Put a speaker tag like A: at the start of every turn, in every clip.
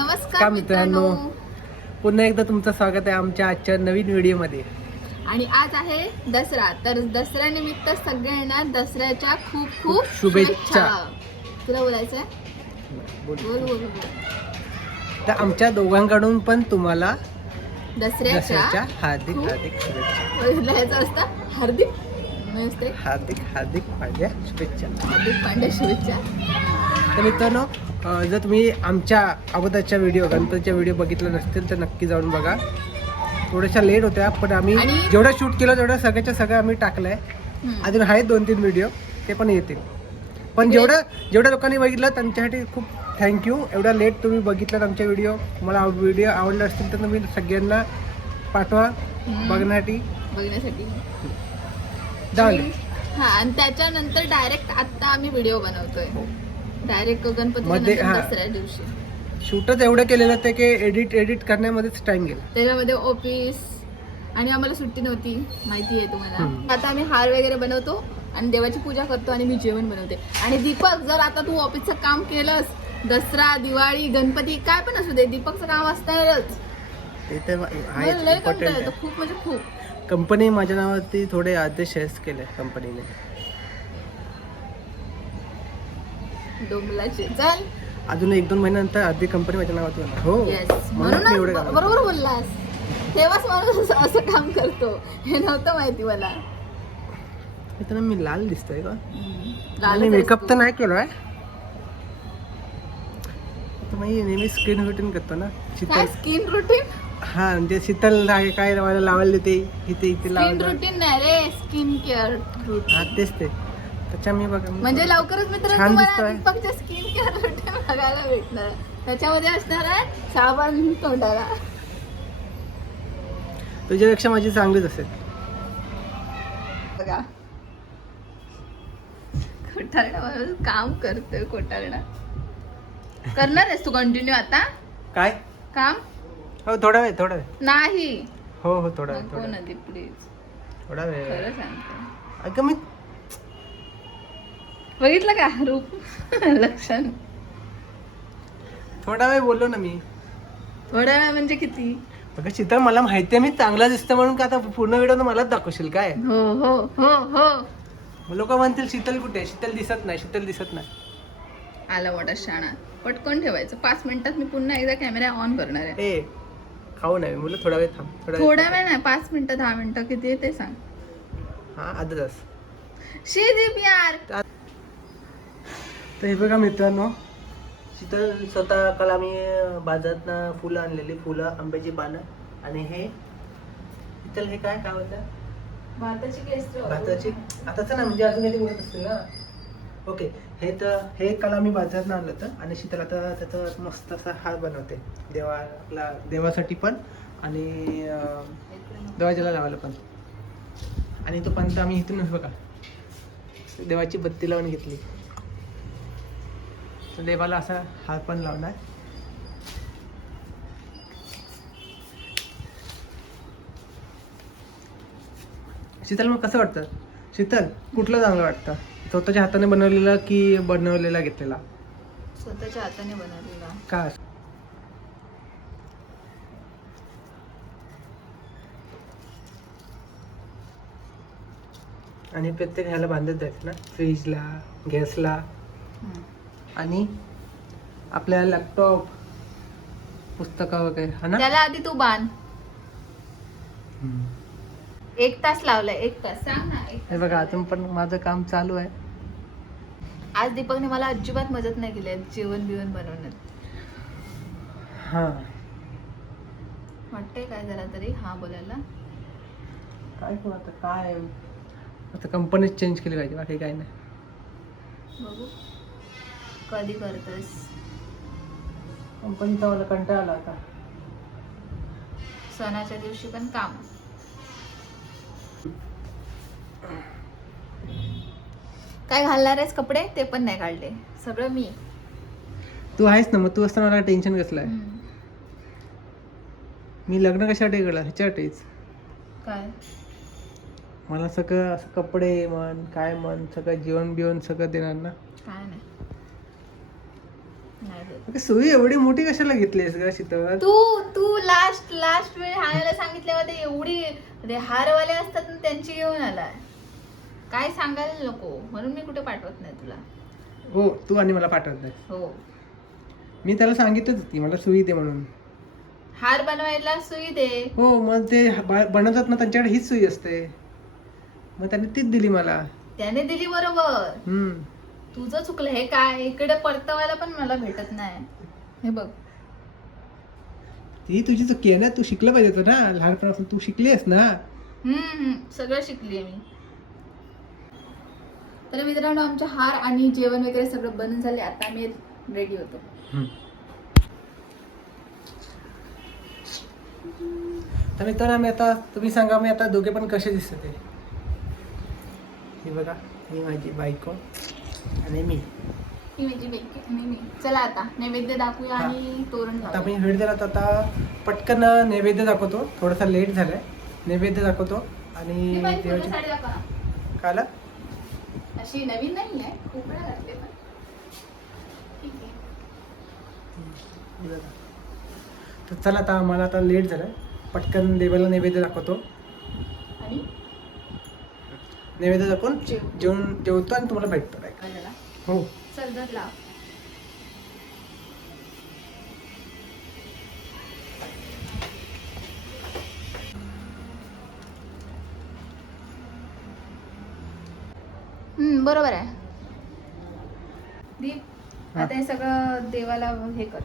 A: नमस्कार
B: मित्रांनो. पुन्हा एकदा तुमचं स्वागत आहे आमच्या आजच्या नवीन व्हिडिओमध्ये.
A: आणि आज आहे दसरा. तर दसऱ्यानिमित्त सगळ्यांना दसऱ्याच्या खूप खूप
B: शुभेच्छा.
A: तुला बोलायचंय
B: बोल.
A: बोल. बोल बोल
B: तर आमच्या दोघांकडून पण तुम्हाला
A: दसऱ्याच्या
B: दसऱ्याच्या हार्दिक
A: खूप-
B: हार्दिक शुभेच्छा.
A: लिहायचं असतं. हार्दिक
B: हार्दिक हार्दिक माझ्या शुभेच्छा.
A: हार्दिक पांड्या शुभेच्छा.
B: तर मित्रांनो जर तुम्ही आमच्या अगोदरच्या व्हिडिओ गणपतीच्या व्हिडिओ बघितला नसतील तर नक्की जाऊन बघा. थोड्याशा लेट होत्या पण आम्ही जेवढं शूट केलं तेवढं सगळ्याच्या सगळं आम्ही टाकलंय. अजून आहेत दोन तीन व्हिडिओ ते पण येतील. पण जेवढं जेवढ्या लोकांनी बघितलं त्यांच्यासाठी खूप थँक्यू एवढा लेट तुम्ही बघितलात आमच्या व्हिडिओ तुम्हाला व्हिडिओ आवडला असतील तर तुम्ही सगळ्यांना पाठवा. बघण्यासाठी.
A: बघण्यासाठी.
B: झाले
A: हा आणि त्याच्यानंतर डायरेक्ट आता आम्ही व्हिडिओ बनवतोय. डायरेक्ट गणपती
B: मध्ये- हा.
A: दसऱ्या दिवशी.
B: शूटच एवढं केलेलं ते की एडिट एडिट करण्यामध्येच टाइम गेला.
A: त्याच्यामध्ये ऑफिस आणि आम्हाला सुट्टी नव्हती माहिती आहे तुम्हाला. आता आम्ही हार वगैरे बनवतो आणि देवाची पूजा करतो आणि मी जेवण बनवते. आणि दीपक जर आता तू ऑफिसचं काम केलंस दसरा दिवाळी गणपती काय पण असू दे दीपकचं काम असणारच.
B: ते तर
A: मला
B: आहे
A: लय कंटाळा
B: इम्पॉर्टंट
A: येतो
B: आहे.
A: खूप म्हणजे खूप.
B: कंपनी माझ्या नावावरती थोडे आदेश केले कंपनीने
A: डोंबलाचे. चल.
B: अजून एक दोन महिन्यानंतर अर्धी कंपनी माझ्या नावावरती होणार हो.
A: येस
B: म्हणून एवढे
A: म्हणूनच बरोबर बोललास. तेव्हाच माणूस असं- असं काम करतो. हे नव्हतं माहिती मला.
B: मित्रांनो, मी लाल दिसतोय का
A: लालच
B: आणि
A: आहेस
B: मेकअप
A: तू.
B: तर नाही केलोय. तर मी नेहमी स्किन रुटीन करतो ना.
A: काय
B: शीतल
A: स्किन रुटीन
B: हा म्हणजे शीतल काय काय मला लावायला देते इथे इथे
A: स्किन
B: लावायला.
A: रुटीन नाही रे. स्किन केअर
B: हा
A: रुटीन
B: तेच ते. त्याच्या मी बघा
A: म्हणजे लवकरच मित्र
B: छान
A: तुम्हाला
B: दिसतोय.
A: दीपकच्या स्किन केअर रुटीन बघायला भेटणार. त्याच्यामध्ये असणार आहे साबण तोंडाला.
B: तुझ्यापेक्षा माझी चांगलीच असेल.
A: बघा. माणूस काम करतोय कोटारणा करणार आहेस तू कंटिन्यू आता?
B: काय?
A: काम?
B: हो थोडा वेळ थोडा वेळ.
A: नाही.
B: हो हो थोडा वेळ
A: नको
B: थोडा वेळ.
A: नदी प्लीज
B: थोडा वेळ.
A: खरं सांगते.
B: अगं मी
A: बघितलं का? रूप? लक्षण?
B: थोडा वेळ बोललो ना मी.
A: थोड्या वेळ म्हणजे किती?
B: अगं शीतल मला माहिती आहे मी चांगला दिसतो म्हणून का आता पूर्ण व्हिडिओ मलाच दाखवशील काय?
A: हो हो हो हो.
B: लोक म्हणतील शीतल कुठे? आहे? शीतल दिसत नाही शीतल दिसत नाही.
A: आला मोठा शाणा. पटकन ठेवायचं. पाच मिनिटात मी पुन्हा एकदा कॅमेरा ऑन करणार आहे.
B: ए खाऊ नाही मुलं थोडा वेळ थांब थोडा वेळ
A: थोड्या वेळ नाही पाच मिनिटं दहा मिनिटं किती आहे ते सांग.
B: हा अर्धा तास
A: शी
B: तर हे बघा मित्रांनो. शीतल स्वतः काल आम्ही बाजारात फुलं आणलेली फुलं आंब्याची पानं आणि हे शीतल हे काय काय होतं
A: भाताची केसरी.
B: भाताची? आताच ना म्हणजे अजून काही असतील ना? ओके हे तर हे काल आम्ही बाजारात आणलं होतं आणि शीतल आता त्याचा मस्त असा हार बनवते. देवा आपला देवासाठी पण आणि अं, दरवाजाला लावायला पण. आणि तो पंत आम्ही इथूनच बघा. देवाची बत्ती लावून घेतली. देवाला असा हार पण लावणार शीतल मग कसं वाटतं? शीतल कुठलं चांगलं वाटतं? स्वतःच्या हाताने बनवलेला की बनवलेला घेतलेला?
A: स्वतःच्या हाताने बनवलेला.
B: का आणि प्रत्येक ह्याला बांधत जायचं ना? फ्रीजला गॅसला. आणि आपल्या लॅपटॉप पुस्तकं वगैरे हा ना?
A: त्याला आधी तू बांध. एक तास लावलाय एक तास. सांग ना एक
B: हे बघा अजून पण माझं काम चालू आहे.
A: आज दीपकने मला अजिबात मदत नाही केली आहे जेवण बिवण बनवण्यात.
B: हा.
A: वाटतंय काय जरा तरी? हा बोलायला.
B: काय करू आता काय? आता कंपनीच चेंज केली पाहिजे बाकी काय नाही.
A: बघू. कधी करतोस
B: कंपनीचा मला कंटाळा आला आता
A: सणाच्या दिवशी पण काम. काय घालणार आहेस कपडे? ते पण नाही काढले. सगळं मी.
B: तू आहेस ना मग तू असताना मला टेन्शन कसलं आहे?
A: हम्म.
B: मी लग्न कशासाठी केलं ह्याच्यासाठीच.
A: काय?
B: मला सगळं असं कपडे म्हण काय म्हण सगळं जेवण बिवण सगळं देणार ना.
A: काय नाही.
B: सुई एवढी मोठी कशाला घेतलीस ग शीतल?
A: तू तू लास्ट लास्ट वेळ हारायला सांगितल्यावर ते एवढी ते हारवाले असतात ना त्यांची घेऊन आलाय. काय सांगायला नको म्हणून मी कुठे पाठवत नाही तुला.
B: हो तू आणि मला पाठवत नाही.
A: हो.
B: मी त्याला सांगितलंच होती मला सुई दे म्हणून.
A: हार बनवायला सुई दे.
B: हो मग ते बनवतात ना त्यांच्याकडे हीच सुई असते. मग त्यांनी तीच दिली मला.
A: त्याने दिली बरोबर.
B: हम्म.
A: तुझं चुकलं हे काय? इकडे परतवायला पण मला भेटत नाही. हे बघ.
B: ती तुझी चुकी आहे ना तू शिकलं पाहिजे होतं ना. लहानपणापासून तू शिकली आहेस ना.
A: हम्म सगळं शिकलीये मी. तर मित्रांनो आमचे हार आणि जेवण वगैरे सगळं बनून झाले. आता आम्ही रेडी होतो.
B: तर मित्रांनो मी आता तुम्ही सांगा मी आता दोघे पण कसे दिसत? आहे ही बघा ही माझी बायको. आणि मी
A: ही माझी बेकी मी मी चला आता नैवेद्य दाखवूया
B: हा.
A: आणि तोरण
B: आता
A: लावूया.
B: मी वेळ दिला तर आता पटकन नैवेद्य दाखवतो. थोडासा लेट झालाय. नैवेद्य दाखवतो. आणि
A: ही बाई पूर्ण
B: देवाची
A: साडी दाखवा ना.
B: काला?
A: अशी नवीन नाही आहे. खूप वेळा घातले पण. ठीक आहे.
B: तर चला आता मला आता लेट झालाय. पटकन देवाला नैवेद्य दाखवतो.
A: आणि?
B: नैवेद्य दाखवून
A: जेव.
B: जेवण जेवतो आणि तुम्हाला भेटतो. हो
A: हम्म बरोबर आहे. दीप
B: हा.
A: आता हे सगळं देवाला हे कर.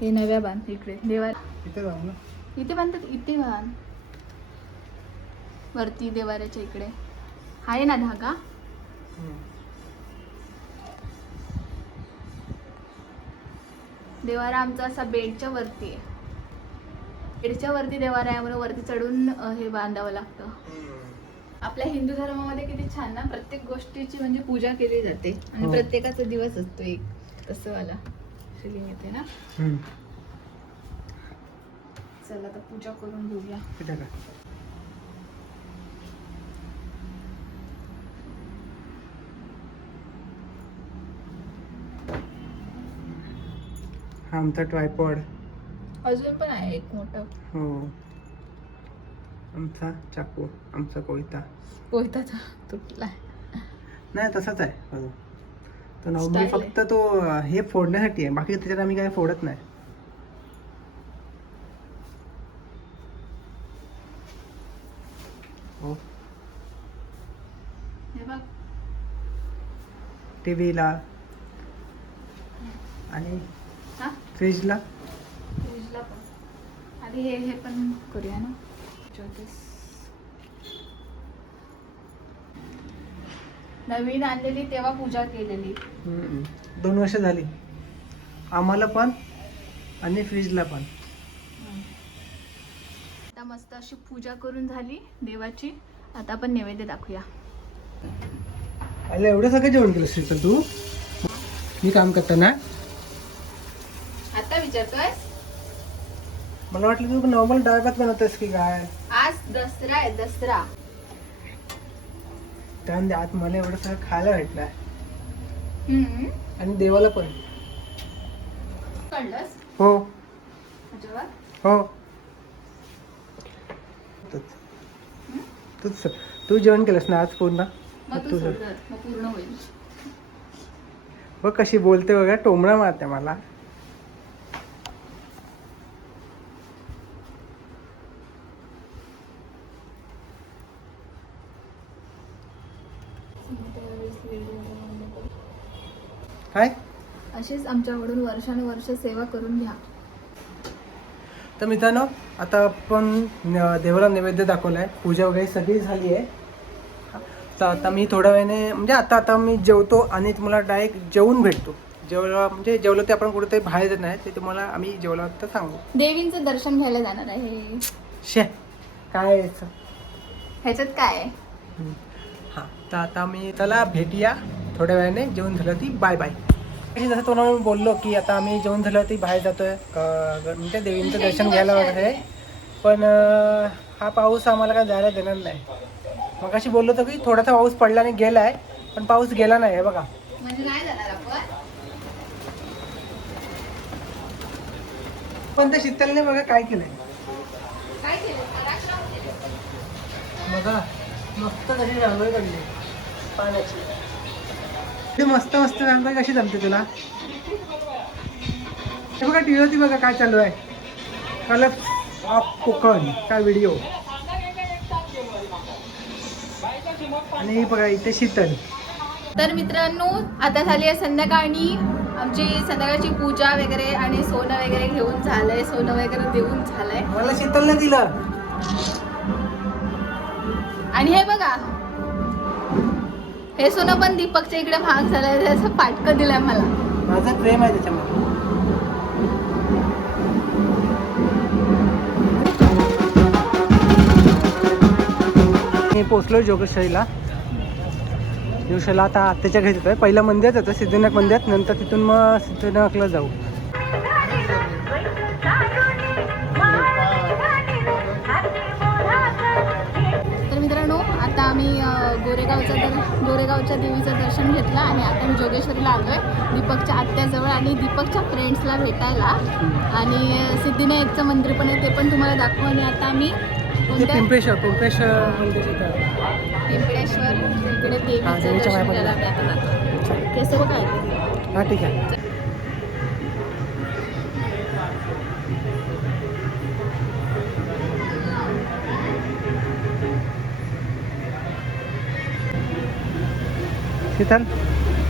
A: हे नव्या बांध इकडे. देवा
B: इथे जाऊ ना.
A: इथे बांधतात इथे बांध. वरती देवाऱ्याच्या इकडे. आहे ना धागा. देवारा आमचा असा बेडच्या वरती आहे. बेडच्या वरती देवारा आहे वरती चढून हे बांधावं लागतं. आपल्या हिंदू धर्मामध्ये किती छान ना प्रत्येक गोष्टीची म्हणजे पूजा केली जाते. आणि
B: हो.
A: प्रत्येकाचा दिवस असतो एक. तसं वाला फिलिंग येते ना. चला आता पूजा करून घेऊया
B: हा आमचा ट्रायपॉड
A: अजून पण आहे एक मोठं.
B: हो. आमचा चाकू आमचा कोयता.
A: कोयताचा तुटला
B: नाही तसाच आहे. अजून तो
A: Style आहे.
B: फक्त तो अं, हे फोडण्यासाठी आहे. बाकी त्याच्यात आम्ही काय फोडत नाही. हो.
A: हे बघ.
B: टीव्हीला आणि फ्रीजला?
A: फ्रीजला पण. आधी हे हे पण करूया ना. चौतीस नवीन आणलेली तेव्हा पूजा केलेली.
B: हम्म. दोन वर्ष झाली. आम्हाला पण आणि फ्रीजला पण.
A: आता मस्त अशी पूजा करून झाली देवाची. आता आपण नैवेद्य दाखवूया.
B: अरे एवढं सगळं जेवण केलं श्रीचं तू? मी काम करताना.
A: विचारतोय
B: मला वाटलं तू नॉर्मल डाळ भात बनवतेस की काय?
A: आज दसरा आहे दसरा.
B: त्यामध्ये आज मला एवढं सगळं खायला भेटलं
A: हम्म.
B: आणि देवाला पण.
A: कळलंस?
B: हो. हो. तूच. तूच. तू जेवण केलंस ना आज पूर्ण?
A: मग तू
B: तू
A: सोड कर, मग पूर्ण होईल.
B: बघ कशी बोलते बघा टोमणा मारते मला. काय?
A: अशीच आमच्याकडून वर्षानुवर्ष सेवा करून घ्या.
B: तर मित्रांनो आता आपण देवाला नैवेद्य दाखवलाय. पूजा वगैरे सगळी झाली आहे. तर आता मी थोड्या वेळाने म्हणजे आता आता मी जेवतो आणि तुम्हाला डायरेक्ट जेवून भेटतो. जेवला म्हणजे जेवलं ते आपण कुठेतरी बाहेर जात नाही ते तुम्हाला आम्ही जेवला तर सांगू.
A: देवींचं दर्शन घ्यायला जाणार आहे.
B: शे काय याचं?
A: ह्याच्यात काय आहे.
B: हां तर आता मी चला भेटूया. थोड्या वेळाने जेवण झालं ती बाय बाय जसं तुम्हाला मी बोललो की आता आम्ही जेवण झालं ती बाहेर जातोय म्हणजे देवींचं दर्शन घ्यायला वगैरे. पण हा पाऊस आम्हाला काय जायला देणार नाही. मग अशी बोललो होतो की थोडासा पाऊस पडला आणि गेलाय पण पाऊस गेला नाही हे बघा.
A: म्हणजे काय जाणार आपण?
B: पण त्या शीतलने बघा काय केलंय. बघा मस्त कशी रांगोळी काढली पाण्याची. ते मस्त मस्त रांगोळी कशी जमते तुला? हे बघा टी होती बघा काय चालू आहे. कलर ऑफ कोकण काय व्हिडिओ आणि बघा इथे शीतल.
A: तर मित्रांनो आता झाली आहे संध्याकाळी. आमची संध्याकाळची पूजा वगैरे आणि सोनं वगैरे घेऊन झालंय. सोनं वगैरे देऊन झालंय.
B: मला शीतलने दिलं.
A: आणि हे बघा हे सोनं पण दीपकच्या इकडे महाग झालाय त्याचं फाटकं दिलंय मला.
B: माझं प्रेम आहे त्याच्यामध्ये. मी पोचलो जोगेश्वरीला. जोगेश्वरीला आता आत्याच्या घरी येतोय पहिलं मंदिरात होतं सिद्धनाथ मंदिरात नंतर तिथून मग सिद्धनाथला जाऊ.
A: गोरेगावचं दर गोरेगावच्या देवीचं दर्शन घेतलं आणि आता मी जोगेश्वरीला आलोय. दीपकच्या आत्याजवळ आणि दीपकच्या फ्रेंड्सला भेटायला. आणि अं, सिद्धिविनायकचं मंदिर पण आहे ते पण तुम्हाला दाखवू. आणि आता आम्ही
B: पिंपळेश्वर पिंपळेश्वर मंदिर.
A: पिंपळेश्वर इकडे
B: हा,
A: देवीचं दर्शन घ्यायला ते सगळं काय?
B: हा ठीक आहे. शीतल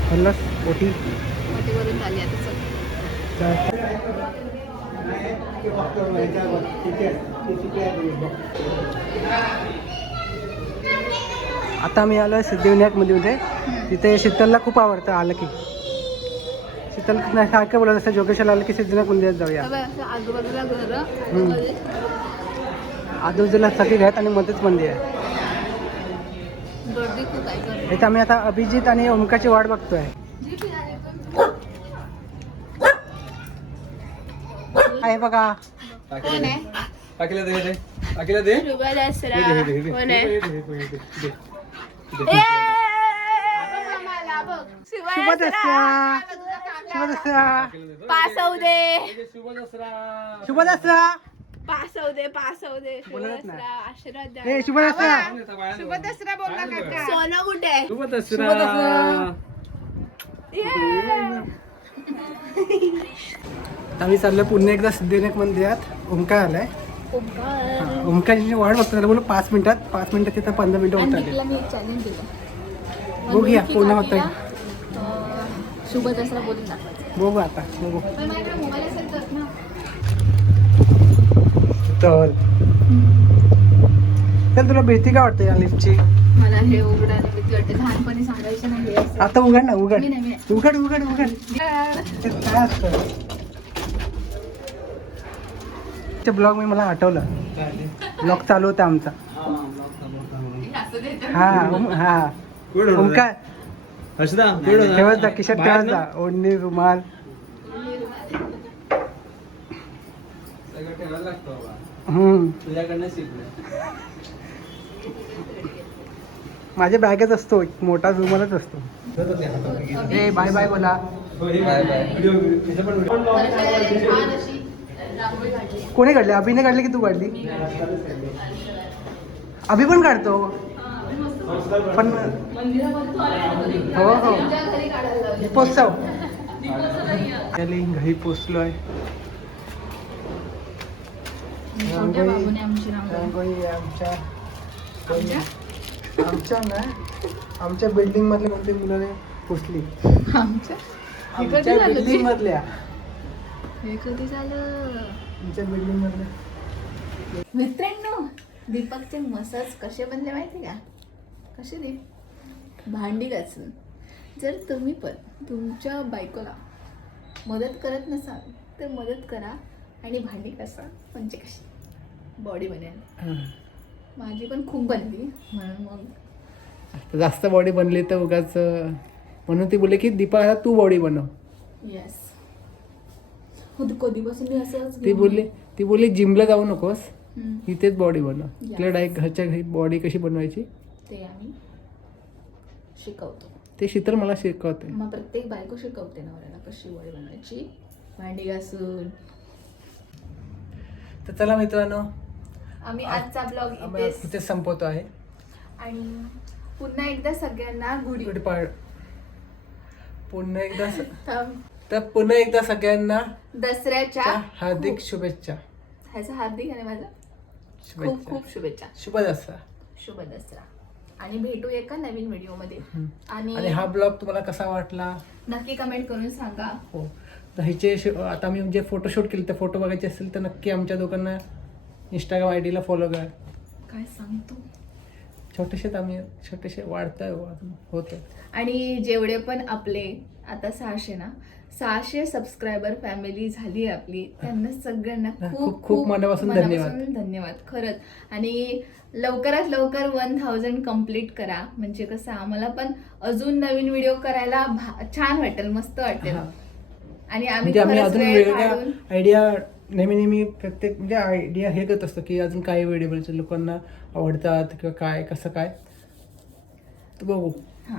B: बोललास ओटी
A: आता
B: आम्ही आलो आहे सिद्धिविनायक मंदिरमध्ये तिथे शीतलला खूप आवडतं आलं की शीतल सारखं बोलत असतं जोगेश्वरला आलं की सिद्धिविनायक मंदिरात जाऊया.
A: असं आजूबाजूला
B: सगळी आहेत आणि मध्येच मंदिर आहे.
A: गर्दी खूप आहे.
B: इथे आम्ही आता अभिजित आणि ओमकाची वाट बघतोय. आहे बघा.
A: कोण आहे?
C: अकेला दे दे अकेला दे.
A: दसरा. कोण आहे? दसरा.
B: दसरा
A: दे
C: शुभ दसरा
B: शुभ दसरा
A: पासव दे पासव दे शुभ
B: बोलत नाही.
A: दसरा आशीर्वाद
B: ए
A: द्या.
B: शुभ दसरा
C: शुभ दसरा बोलला काका.
A: सोनं कुठे आहे?
C: शुभ
B: शुभ
C: दसरा.
B: आम्ही चाललो पुन्हा एकदा सिद्धिविनायक मंदिरात. ओमकार आलाय.
A: ओंकार.
B: हा, ओमकारची वाट बघतो त्याला बोलू पाच मिनिटात. पाच मिनिटात तिथं पंधरा मिनिटं
A: आणि
B: होत आले
A: निखिलला मी एक चॅलेंज दिलं.
B: बघूया, पूर्ण होतंय.
A: अं, शुभ दसरा बोलून दाखवायचं.
B: बघू आता बघू.
A: पण माझ्याकडे मोबाईल असेल तर ना.
B: चल चल तुला भीती काय वाटते या लिफ्टची
A: मला हे उघडायला भीती वाटते. लहानपणी सांगायचं नाही हे.
B: आता उघड ना उघड.
A: मी नाही, मी नाही.
B: उघड उघड उघड. ते काय असतं? ते ब्लॉग मी मला आठवलं. ब्लॉग चालू होता आमचा. हा हा. ठेवत जा ठेवत जा. ओढणी रुमाल.
C: तुझ्याकडनं शिकलो
B: माझ्या बॅगच असतो एक मोठा रुमालच असतो. ए बाय बाय बोला. कोणी काढली? अभिने काढली की तू काढली? अभि पण काढतो. पण. हो हो.
A: तुमच्या घरी नाही आहे. छोट्या बाबूने आमची रांगोळी.
B: रांगोळी आमच्या
A: आमच्या?
B: आमच्या ना आमच्या बिल्डिंग मधल्या कोणत्या मुलाने पोचली
A: आमच्या? हे कधी
B: आमच्या
A: झालं
B: बिल्डिंग
A: ते?
B: मधल्या.
A: हे कधी झालं?
B: आमच्या बिल्डिंग मधल्या.
A: मित्रांनो दीपकचे मसाज कसे बनले माहिती का? कसे दे भांडी घासून. जर तुम्ही पण तुमच्या बायकोला मदत करत नसाल तर मदत करा. आणि भांडी घासा म्हणजे कशी? बॉडी बनेल माझी पण खूप बनली. म्हणून मग
B: जास्त बॉडी बनली तर उगाच म्हणून ती बोलली की दीपा आता तू बॉडी बनव.
A: येस हो ते कधीपासून मी असंच
B: ती बोलली ती बोलली जिमला जाऊ नकोस.
A: हम्म.
B: इथेच बॉडी बनव. तिला डायरेक्ट घरच्या घरी बॉडी कशी बनवायची?
A: ते आम्ही शिकवतो.
B: ते शीतल मला शिकवते
A: मग प्रत्येक बायको शिकवते नवऱ्याला कशी बॉडी बनवायची. भांडी घासून
B: तर चला मित्रांनो
A: आम्ही आजचा ब्लॉग
B: आम्ही
A: इथेच
B: इथे संपवतो आहे.
A: आणि पुन्हा एकदा सगळ्यांना गुढी
B: गुढीपाड पुन्हा एकदा स-. तर पुन्हा एकदा सगळ्यांना
A: दसऱ्याच्या
B: हार्दिक शुभेच्छा.
A: ह्याचा हार्दिक आणि माझा? खूप
B: शुभेच्छा.
A: खूप शुभेच्छा.
B: शुभ दसरा
A: शुभ दसरा. आणि भेटू एका नवीन व्हिडिओमध्ये
B: हम्म.
A: आणि
B: आणि हा ब्लॉग तुम्हाला कसा वाटला?
A: नक्की कमेंट करून सांगा.
B: हो. तर ह्याचे आता मी जे फोटोशूट केले ते फोटो बघायचे असतील तर नक्की आमच्या दोघांना इंस्टाग्राम आय डीला फॉलो करा.
A: काय सांगतो?
B: छोटेसे आम्ही छोटेसे वाढतंय होतं
A: आणि जेवढे पण आपले आता सहाशे ना सहाशे सबस्क्रायबर फॅमिली झाली आपली त्यांना सगळ्यांना
B: खूप-
A: खूप
B: मनापासून
A: मनापासून धन्यवाद. खरंच. आणि लवकरात लवकर वन थाउजंड कंप्लीट करा. म्हणजे कसं आम्हाला पण अजून नवीन व्हिडिओ करायला छान वाटेल मस्त वाटेल. आणि आम्ही
B: म्हणजे आम्ही
A: खरंच
B: अजून
A: वेळ
B: वेगवेगळ्या
A: काढून
B: आयडिया नेहमी नेहमी प्रत्येक म्हणजे आयडिया हे करत असतो की अजून काय व्हिडिओ लोकांना आवडतात किंवा काय कसं काय? तर बघू.
A: हा.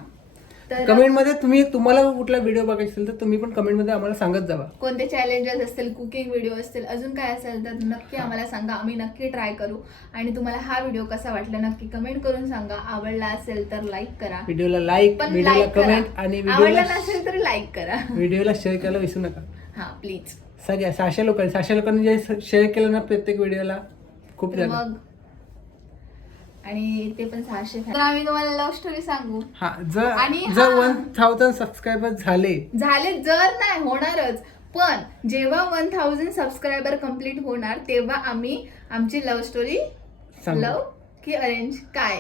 A: तर
B: कमेंटमध्ये तुम्ही तुम्हाला कुठला व्हिडिओ बघायचा असेल तर तुम्ही पण कमेंटमध्ये आम्हाला सांगत जावा.
A: कोणते चॅलेंजेस असतील कुकिंग व्हिडिओ असतील अजून काय असेल तर नक्की आम्हाला सांगा. आम्ही नक्की ट्राय करू. आणि तुम्हाला हा व्हिडिओ कसा वाटला नक्की कमेंट करून सांगा. आवडला असेल तर लाईक करा.
B: व्हिडिओला लाईक
A: पण
B: व्हिडिओला
A: लाईक करा.
B: कमेंट आणि
A: आवडला
B: व्हिडिओला
A: नसेल तर लाईक करा.
B: व्हिडिओला शेअर करायला विसरू नका.
A: हा प्लीज
B: सगळ्या सहाशे लोकांनी सहाशे लोकांनी जे शेअर केलं ना प्रत्येक व्हिडिओला खूप झालं.
A: मग आणि ते पण सहाशे. तर आम्ही तुम्हाला लव्ह स्टोरी सांगू.
B: हा जर
A: आणि
B: जर
A: हा-
B: वन थाउजंड सबस्क्रायबर झाले.
A: झाले जर नाही होणारच. पण जेव्हा वन थाउजंड सबस्क्रायबर कंप्लीट होणार तेव्हा आम्ही आमची लव्ह स्टोरी
B: सांगू.
A: लव की अरेंज काय?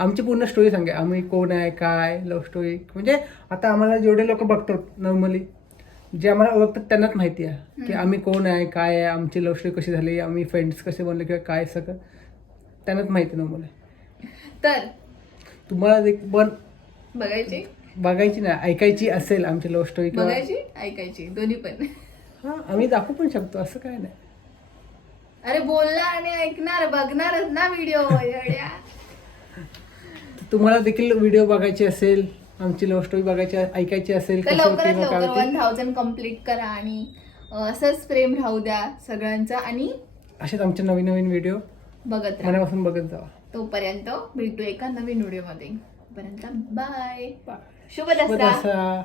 B: आमची पूर्ण स्टोरी सांगा आम्ही कोण आहे काय लव्ह स्टोरी म्हणजे आता आम्हाला जेवढे लोक बघतात नॉर्मली जे आम्हाला ओळखतात त्यांनाच माहिती आहे की आम्ही कोण आहे काय आहे आमची लव्ह स्टोरी कशी झाली आम्ही फ्रेंड्स कसे बनले किंवा काय सगळं त्यांनाच माहिती नॉर्मली
A: तर?
B: तुम्हाला पण
A: बघायची?
B: बघायची ना ऐकायची असेल आमची लव्ह स्टोरी किंवा
A: बघायची? ऐकायची. दोन्ही पण.
B: हा आम्ही दाखवू पण शकतो असं काय नाही.
A: अरे बोलणार आणि ऐकणार बघणारच ना व्हिडिओ
B: तुम्हाला देखील व्हिडिओ बघायची असेल आमची लव्ह स्टोरी बघायची ऐकायची असेल
A: तर
B: कशी होती
A: लवकरात
B: मग काय
A: लवकर
B: होती.
A: वन थाउजंड कंप्लीट करा आणि अं, असंच प्रेम राहू द्या सगळ्यांचं आणि
B: असेच आमचे नवीन नवीन व्हिडिओ
A: बघत राहा.
B: मनापासून बघत जावा.
A: तोपर्यंत भेटू एका नवीन व्हिडिओमध्ये पर्यंत बाय शुभ
B: दसरा.